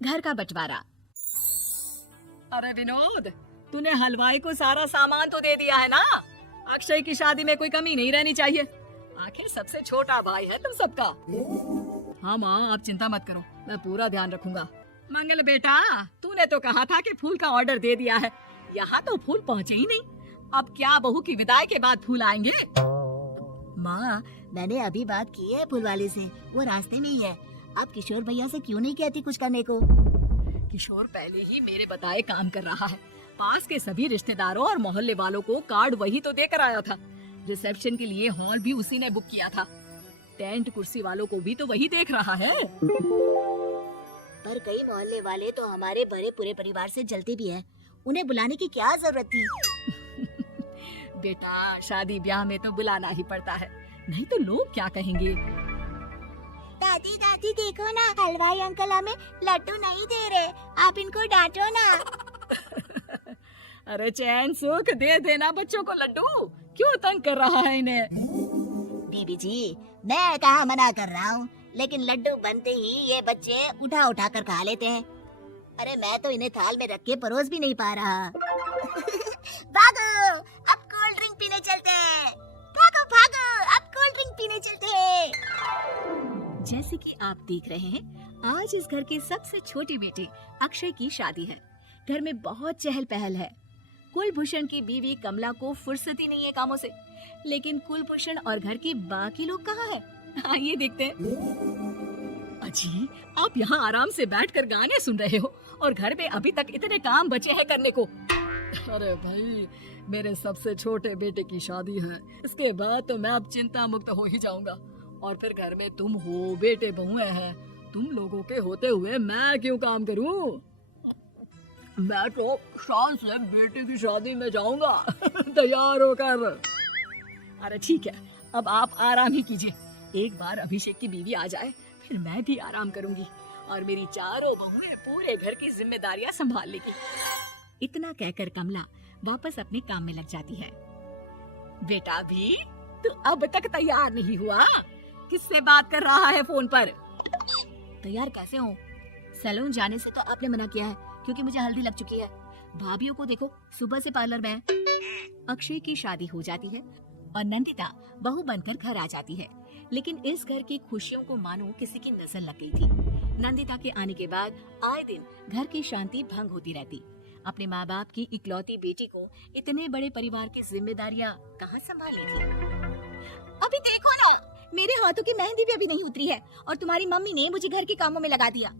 घर का बंटवारा। अरे विनोद, तूने हलवाई को सारा सामान तो दे दिया है ना? अक्षय की शादी में कोई कमी नहीं रहनी चाहिए। आखिर सबसे छोटा भाई है तुम सबका। हाँ माँ, आप चिंता मत करो, मैं पूरा ध्यान रखूंगा। मंगल बेटा, तूने तो कहा था कि फूल का ऑर्डर दे दिया है, यहाँ तो फूल पहुँचे ही नहीं। अब क्या बहू की विदाई के बाद फूल आएंगे? माँ, मैंने अभी बात की है फूल वाले से, वो रास्ते में ही है। आप किशोर भैया से क्यों नहीं कहती कुछ करने को? किशोर पहले ही मेरे बताए काम कर रहा है। पास के सभी रिश्तेदारों और मोहल्ले वालों को कार्ड वही तो देकर आया था। रिसेप्शन के लिए हॉल भी उसी ने बुक किया था। टेंट कुर्सी वालों को भी तो वही देख रहा है। पर कई मोहल्ले वाले तो हमारे बड़े पूरे परिवार से जलते भी हैं। उन्हें बुलाने की क्या जरूरत थी? बेटा, शादी ब्याह में तो बुलाना ही पड़ता है, नहीं तो लोग क्या कहेंगे। दादी दादी देखो ना, हलवाई अंकल हमें लड्डू नहीं दे रहे, आप इनको डांटो ना। अरे चैन सुख दे देना बच्चों को लड्डू, क्यों तंग कर रहा है इन्हें? बीबी जी, मैं कहाँ मना कर रहा हूँ, लेकिन लड्डू बनते ही ये बच्चे उठा उठा कर खा लेते हैं। अरे मैं तो इन्हें थाल में रख के परोस भी नहीं पा रहा। भागो, अब कोल्ड ड्रिंक पीने चलते हैं। भागो भागो, अब कोल्ड ड्रिंक पीने चलते हैं। जैसे कि आप देख रहे हैं, आज इस घर के सबसे छोटे बेटे अक्षय की शादी है। घर में बहुत चहल पहल है। कुलभूषण की बीवी कमला को फुर्सत ही नहीं है कामों से, लेकिन कुलभूषण और घर के बाकी लोग कहाँ हैं? आइए देखते हैं। अजी, आप यहाँ आराम से बैठकर गाने सुन रहे हो और घर में अभी तक इतने काम बचे हैं करने को। अरे भाई, मेरे सबसे छोटे बेटे की शादी है, इसके बाद तो मैं अब चिंता मुक्त हो ही जाऊंगा। और फिर घर में तुम हो, बेटे बहुएं हैं, तुम लोगों के होते हुए मैं क्यों काम करूं? मैं तो शान से बेटे की शादी में जाऊंगा तैयार होकर। अरे ठीक है, अब आप आराम ही कीजिए। एक बार अभिषेक की बीवी आ जाए, फिर मैं भी आराम करूंगी और मेरी चारों बहुएं पूरे घर की जिम्मेदारियां संभाल लेगी। इतना कहकर कमला वापस अपने काम में लग जाती है। बेटा भी, तू अब तक तैयार नहीं हुआ? किससे बात कर रहा है फोन पर? तैयार कैसे हूँ? सैलून जाने से तो आपने मना किया है, क्योंकि मुझे हल्दी लग चुकी है। भाभीियों को देखो, सुबह से पार्लर में। अक्षय की शादी हो जाती है और नंदिता बहू बनकर घर आ जाती है, लेकिन इस घर की खुशियों को मानो किसी की नजर लग गई थी। नंदिता के आने के बाद आए दिन घर की शांति भंग होती रहती। अपने माँ बाप की इकलौती बेटी को इतने बड़े परिवार की जिम्मेदारियाँ कहाँ संभाली थी? अभी देखो ना, मेरे हाथों की मेहंदी भी अभी नहीं उतरी है और तुम्हारी मम्मी ने मुझे घर के कामों में लगा दिया।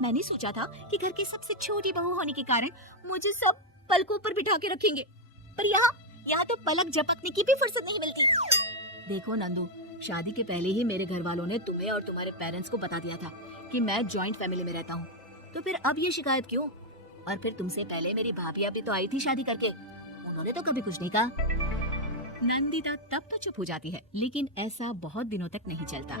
मैंने सोचा था कि घर की सबसे छोटी बहू होने के कारण मुझे सब पलकों पर बिठा के रखेंगे, पर यहाँ तो पलक झपकने की भी फुर्सत नहीं मिलती। देखो नंदू, शादी के पहले ही मेरे घर वालों ने तुम्हें और तुम्हारे पेरेंट्स को बता दिया था कि मैं जॉइंट फैमिली में रहता हूँ, तो फिर अब ये शिकायत क्यों? और फिर तुमसे पहले मेरी भाभी भी तो आई थी शादी करके, उन्होंने तो कभी कुछ नहीं कहा। नंदिता तब तो चुप हो जाती है, लेकिन ऐसा बहुत दिनों तक नहीं चलता।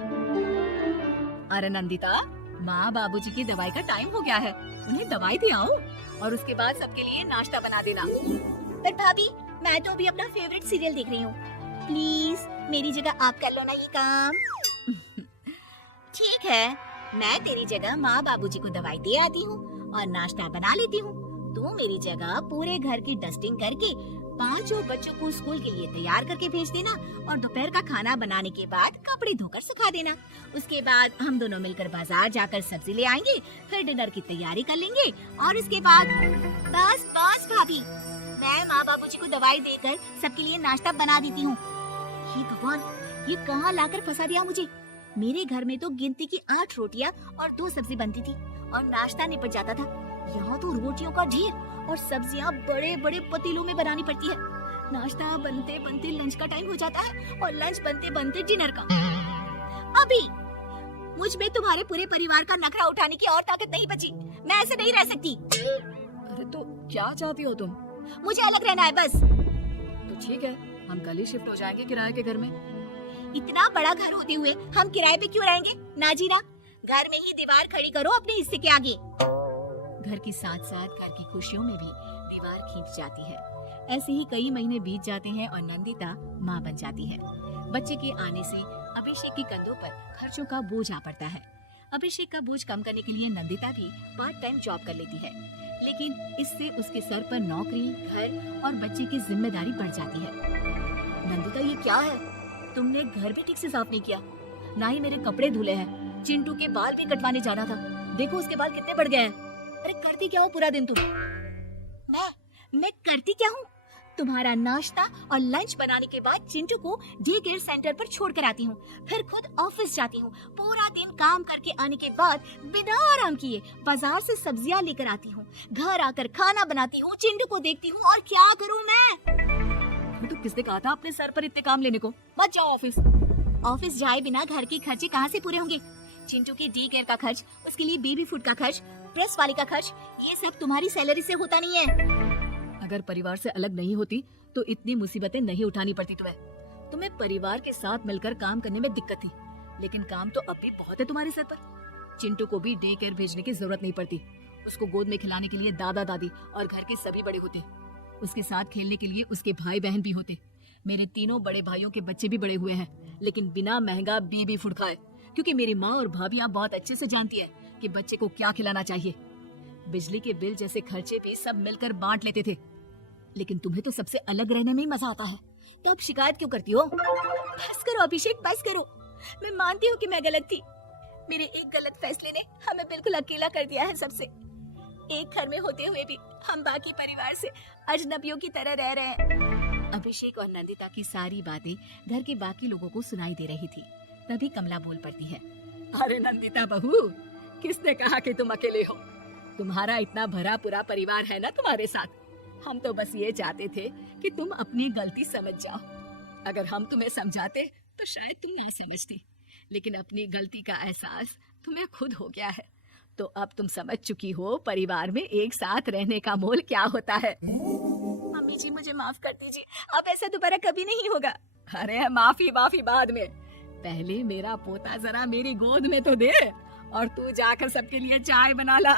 अरे नंदिता, माँ बाबूजी की दवाई का टाइम हो गया है, उन्हें दवाई दे आओ और उसके बाद सबके लिए नाश्ता बना देना। पर भाभी, मैं तो अभी अपना फेवरेट सीरियल देख रही हूँ, प्लीज मेरी जगह आप कर लो ना ये काम। ठीक है, मैं तेरी जगह माँ बाबूजी को दवाई दे आती हूँ और नाश्ता बना लेती हूँ। तू मेरी जगह पूरे घर की डस्टिंग करके 5 बच्चों को स्कूल के लिए तैयार करके भेज देना और दोपहर का खाना बनाने के बाद कपड़े धोकर सुखा देना। उसके बाद हम दोनों मिलकर बाजार जाकर सब्जी ले आएंगे, फिर डिनर की तैयारी कर लेंगे और इसके बाद बस भाभी, मैं माँ बाबूजी को दवाई देकर सबके लिए नाश्ता बना देती हूँ। हे भगवान, ये कहाँ लाकर फंसा दिया मुझे। मेरे घर में तो गिनती की 8 रोटियाँ और 2 सब्जी बनती थी और नाश्ता निपट जाता था। यहाँ तो रोटियों का ढेर और सब्जियाँ बड़े बड़े पतीलों में बनानी पड़ती है। नाश्ता बनते बनते लंच का टाइम हो जाता है और लंच बनते बनते डिनर का। अभी मुझ में तुम्हारे पूरे परिवार का नखरा उठाने की और ताकत नहीं बची। मैं ऐसे नहीं रह सकती। अरे तो क्या चाहती हो तुम? मुझे अलग रहना है बस। तो ठीक है, हम कल ही शिफ्ट हो जाएंगे किराए के घर में। इतना बड़ा घर होते हुए हम किराए पे क्यों रहेंगे? ना जी ना, घर में ही दीवार खड़ी करो अपने हिस्से के आगे। घर के साथ साथ घर की खुशियों में भी दीवार खींच जाती है। ऐसे ही कई महीने बीत जाते हैं और नंदिता माँ बन जाती है। बच्चे के आने से अभिषेक के कंधों पर खर्चों का बोझ आ पड़ता है। अभिषेक का बोझ कम करने के लिए नंदिता भी पार्ट टाइम जॉब कर लेती है, लेकिन इससे उसके सर पर नौकरी, घर और बच्चे की जिम्मेदारी बढ़ जाती है। नंदिता, ये क्या है? तुमने घर भी ठीक से साफ नहीं किया, ना ही मेरे कपड़े धुले हैं। चिंटू के बाल भी कटवाने जाना था, देखो उसके बाल कितने बढ़ गए हैं। अरे करती क्या हो पूरा दिन तुम? मैं करती क्या हूँ? तुम्हारा नाश्ता और लंच बनाने के बाद चिंटू को डे केयर सेंटर पर छोड़ कर आती हूँ, फिर खुद ऑफिस जाती हूँ। पूरा दिन काम करके आने के बाद बिना आराम किए बाजार से सब्जियाँ लेकर आती हूँ, घर आकर खाना बनाती हूँ, चिंटू को देखती हूँ, और क्या करूँ मैं? तो किसने कहा था अपने सर पर इतने काम लेने को? मत जाओ ऑफिस। ऑफिस जाए बिना घर के खर्चे कहाँ से पूरे होंगे? चिंटू के डे केयर का खर्च, उसके लिए बेबी फूड का खर्च, प्रेस वाले का खर्च, ये सब तुम्हारी सैलरी से होता नहीं है। अगर परिवार से अलग नहीं होती तो इतनी मुसीबतें नहीं उठानी पड़ती तुम्हें परिवार के साथ मिलकर काम करने में दिक्कत थी, लेकिन काम तो अब भी बहुत है तुम्हारे सर पर। चिंटू को भी डे केयर भेजने की जरूरत नहीं पड़ती, उसको गोद में खिलाने के लिए दादा दादी और घर के सभी बड़े होते, उसके साथ खेलने के लिए उसके भाई बहन भी होते। मेरे तीनों बड़े भाइयों के बच्चे भी बड़े हुए हैं, लेकिन बिना महंगा बेबी फूड खाए, क्योंकि मेरी माँ और भाभी आप बहुत अच्छे से जानती है कि बच्चे को क्या खिलाना चाहिए। बिजली के बिल जैसे खर्चे भी सब मिलकर बांट लेते थे, लेकिन तुम्हें तो सबसे अलग रहने में ही मजा आता है, तो अब शिकायत क्यों करती हो? बस करो अभिषेक, बस करो। मैं मानती हूँ कि मैं गलत थी, मेरे एक गलत फैसले ने हमें बिल्कुल अकेला कर दिया है सबसे। एक घर में होते हुए भी हम बाकी परिवार से अजनबियों की तरह रह रहे हैं। अभिषेक और नंदिता की सारी बातें घर के बाकी लोगों को सुनाई दे रही थी। तभी कमला बोल पड़ती है, अरे नंदिता बहू, किसने कहा कि तुम अकेले हो? तुम्हारा इतना भरा पूरा परिवार है ना तुम्हारे साथ। हम तो बस ये चाहते थे कि तुम अपनी गलती समझ जाओ। अगर हम तुम्हें समझाते तो शायद तुम ना समझती, लेकिन अपनी गलती का एहसास तुम्हें खुद हो गया है, तो अब तुम समझ चुकी हो परिवार में एक साथ रहने का मोल क्या होता है। मम्मी जी, मुझे माफ कर दीजिए, अब ऐसा दोबारा कभी नहीं होगा। अरे माफी बाद में, पहले मेरा पोता जरा मेरी गोद में तो दे, और तू जाकर सबके लिए चाय बना ला।